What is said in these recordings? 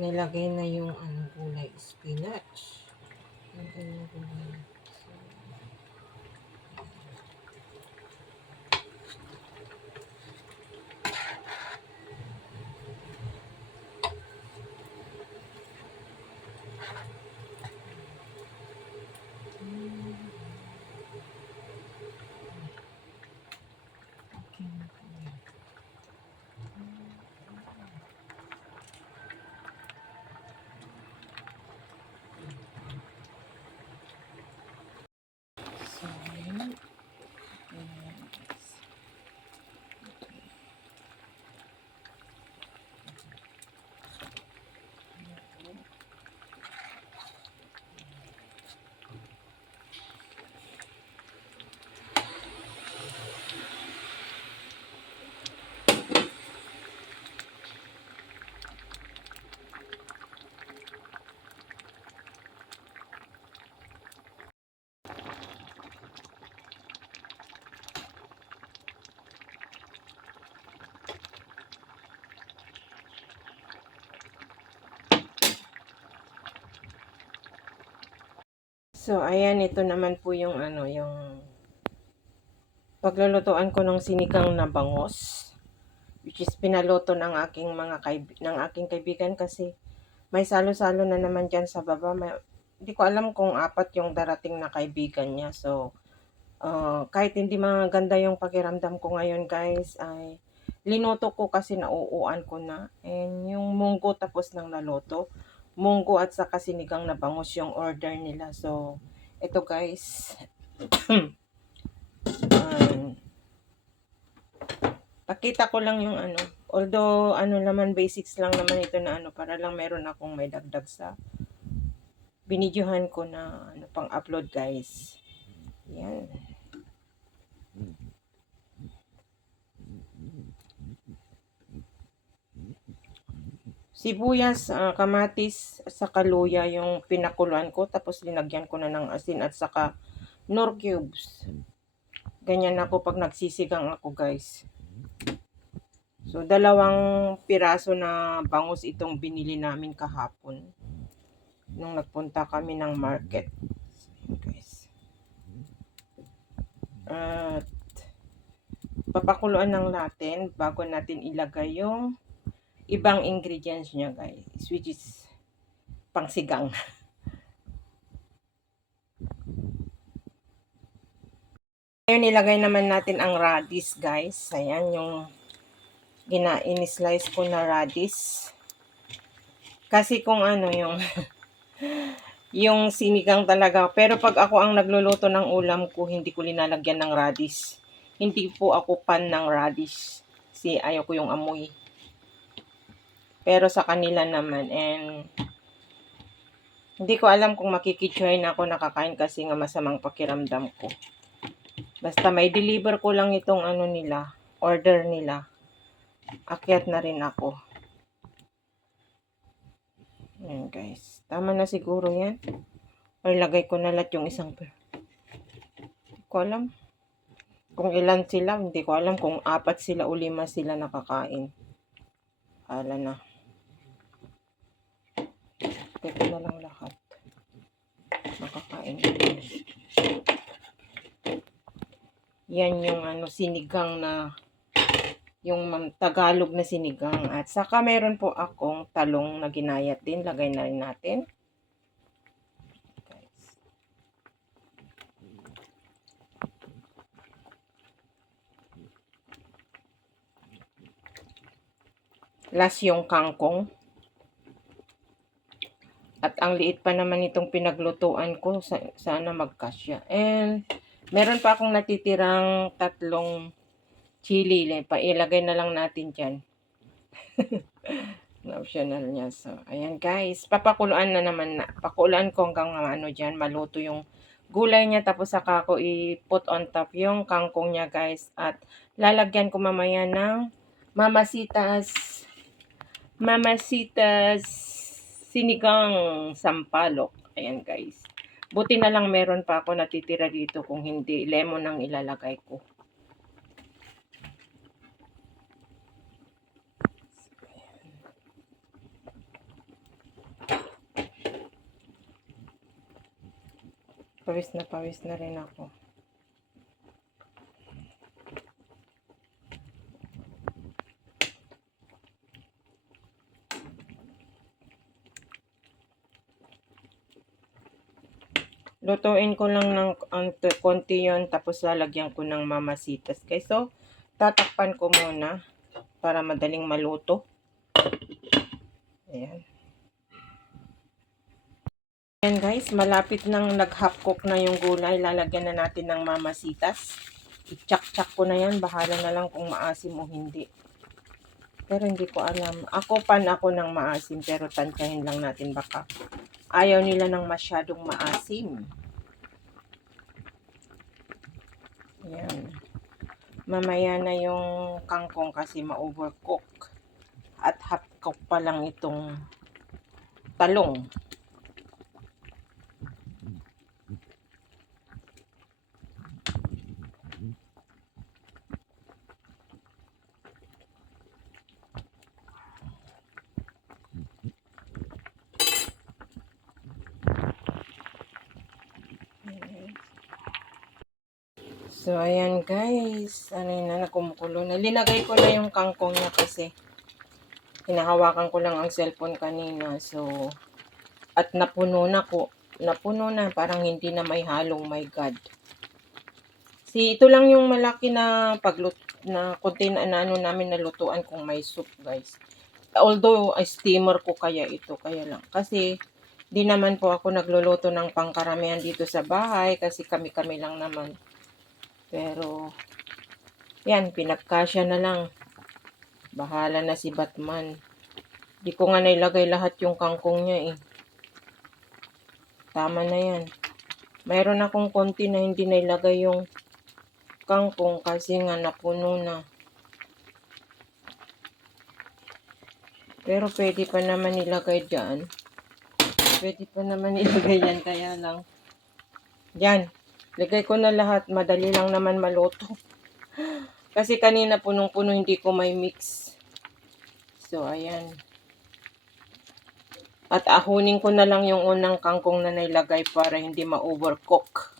Nilagay na yung gulay, spinach. Nilagay yung gulay. So, ayan, ito naman po yung yung paglulutuan ko ng sinigang na bangos, which is pinaluto ng aking kaibigan kasi may salo-salo na naman diyan sa baba. Hindi ko alam kung 4 yung darating na kaibigan niya. So, kahit hindi maganda yung pakiramdam ko ngayon, guys, ay linuto ko kasi nauuan ko na. And yung munggo tapos nang naluto. Munggo at saka sinigang na bangus yung order nila. So, ito guys. Pakita ko lang yung although naman basics lang naman ito na para lang meron akong may dagdag sa binidyohan ko na pang-upload, guys. Yan. Sibuyas, kamatis, saka luya yung pinakuluan ko. Tapos linagyan ko na ng asin at saka nor cubes. Ganyan ako pag nagsisigang ako, guys. So, 2 piraso na bangus itong binili namin kahapon. Nung nagpunta kami ng market. Guys. At papakuluan lang natin bago natin ilagay yung ibang ingredients niya, guys, which is pangsigang. Ngayon nilagay naman natin ang radish, guys. Ayan yung in-slice ko na radish. Kasi kung yung yung sinigang talaga. Pero pag ako ang nagluluto ng ulam ko, hindi ko linalagyan ng radish. Hindi po ako fan ng radish. Kasi ayaw ko yung amoy. Pero sa kanila naman, and hindi ko alam kung makikitsuhin ako nakakain kasi nga masamang pakiramdam ko. Basta may deliver ko lang itong nila, order nila. Akyat na rin ako. Ayan, guys. Tama na siguro yan. Or lagay ko na lahat yung isang Hindi ko alam kung ilan sila. Hindi ko alam kung 4 sila o 5 sila nakakain. Hala na. Ito na lang lahat. Makakain. Yan yung sinigang na yung Tagalog na sinigang. At saka meron po akong talong na ginayat din. Lagay na rin natin. Guys. Last yung kangkong. At ang liit pa naman itong pinaglutuan ko. Sana magkasya. And meron pa akong natitirang 3 chili. Pailagay na lang natin dyan. Optional niya. So, ayan guys. Papakuluan na naman na. Pakuluan ko hanggang dyan. Maluto yung gulay niya. Tapos saka ko i-put on top yung kangkong niya, guys. At lalagyan ko mamaya ng mamasitas sinigang sampalok. Ayan guys. Buti na lang meron pa ako natitira dito, kung hindi, lemon ang ilalagay ko. Pawis na rin ako. Lutuin ko lang ng konti yon, tapos lalagyan ko ng mamasitas. Guys, so, tatakpan ko muna para madaling maluto. Ayan. Ayan guys, malapit nang nag-half cook na yung gulay. Lalagyan na natin ng mamasitas. I-chak-chak ko na yan. Bahala na lang kung maasim o hindi. Pero hindi ko alam. Ako ng maasim, pero tantyahin lang natin baka ayaw nila ng masyadong maasim. Ayan. Mamaya na yung kangkong kasi ma-overcook. At half cook pa lang itong talong. So, ayan guys. Ano yun na, kumukulo na. Linagay ko na yung kangkong niya kasi hinahawakan ko lang ang cellphone kanina. So, at napuno na ko. Napuno na. Parang hindi na may halong. My God. Ito lang yung malaki na na konti na ano namin nalutuan kung may soup guys. Although, steamer ko kaya ito. Kaya lang. Kasi, di naman po ako nagluluto ng pangkaramihan dito sa bahay. Kasi kami-kami lang naman. Pero, yan, pinagkasya na lang. Bahala na si Batman. Di ko nga nailagay lahat yung kangkong niya eh. Tama na yan. Mayroon akong konti na hindi nailagay yung kangkong kasi nga napuno na. Pero pwede pa naman ilagay dyan. Pwede pa naman ilagay yan, kaya lang. Yan. Lagay ko na lahat. Madali lang naman maluto. Kasi kanina punong-puno hindi ko may mix. So, ayan. At ahunin ko na lang yung unang kangkong na nailagay para hindi ma-overcook.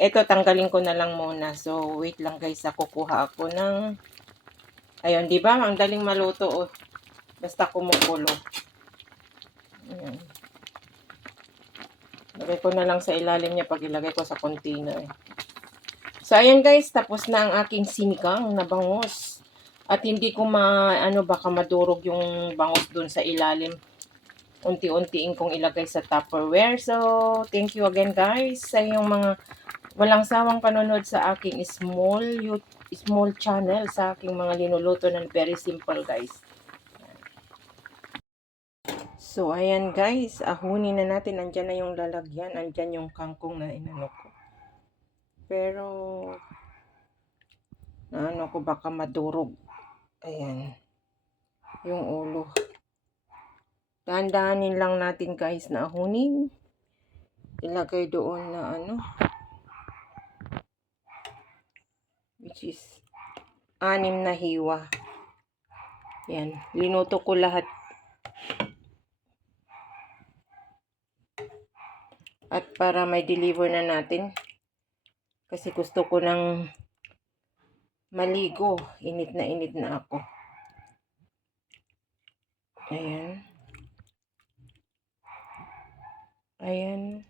Ito, tanggalin ko na lang muna. So, wait lang guys. Kukuha ako ng... Ayun, di ba? Ang daling maluto. Oh. Basta kumukulo. Ayan. Lagay ko na lang sa ilalim niya pag ilagay ko sa container. So, ayan guys. Tapos na ang aking sinigang na bangus. At hindi ko baka madurog yung bangus dun sa ilalim. Unti-untiin kong ilagay sa Tupperware. So, thank you again guys sa yung mga walang sawang panonood sa aking small channel, sa aking mga linuluto na very simple guys. So, ayan guys, ahunin na natin. Andyan na yung lalagyan. Andyan yung kangkong na inano ko. Pero, ko baka madurog. Ayan. Yung ulo. Dahan-dahanin lang natin guys na ahunin. Ilagay doon na which is 6 na hiwa. Yan. Linuto ko lahat. At para may deliver na natin. Kasi gusto ko ng maligo. Init na ako. Ayan. Ayan.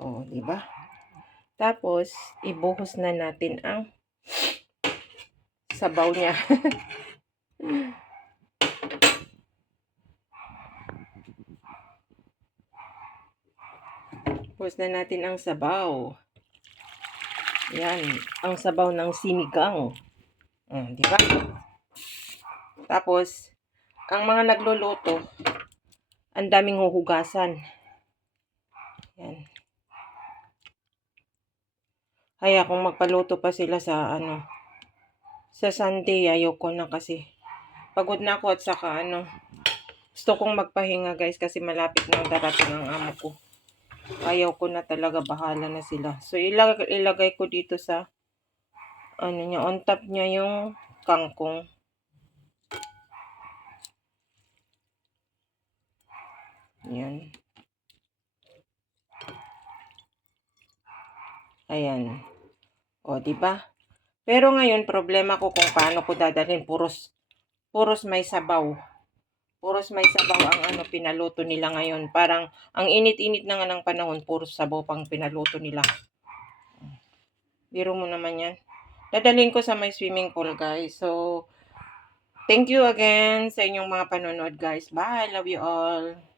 Oh, di ba? Tapos, ibuhos na natin ang sabaw niya. Buhos na natin ang sabaw. Yan, ang sabaw ng sinigang. Di ba? Tapos, ang mga nagluluto, ang daming huhugasan. Yan. Kaya kung magpaluto pa sila sa sa Sunday, ayoko na kasi pagod na ako at saka Gusto kong magpahinga guys kasi malapit nang darating ang amo ko. Ayaw ko na talaga, bahala na sila. So ilagay ko dito sa ano niya, on top niya yung kangkong. Yan. Ayan. O, di ba? Pero ngayon problema ko kung paano ko dadalhin, puros may sabaw. Puros may sabaw ang ano pinaluto nila ngayon. Parang ang init-init na nga ng panahon, puros sabaw pang pinaluto nila. Biro mo naman yan. Dadalhin ko sa may swimming pool, guys. So, thank you again sa inyong mga panonood, guys. Bye. Love you all.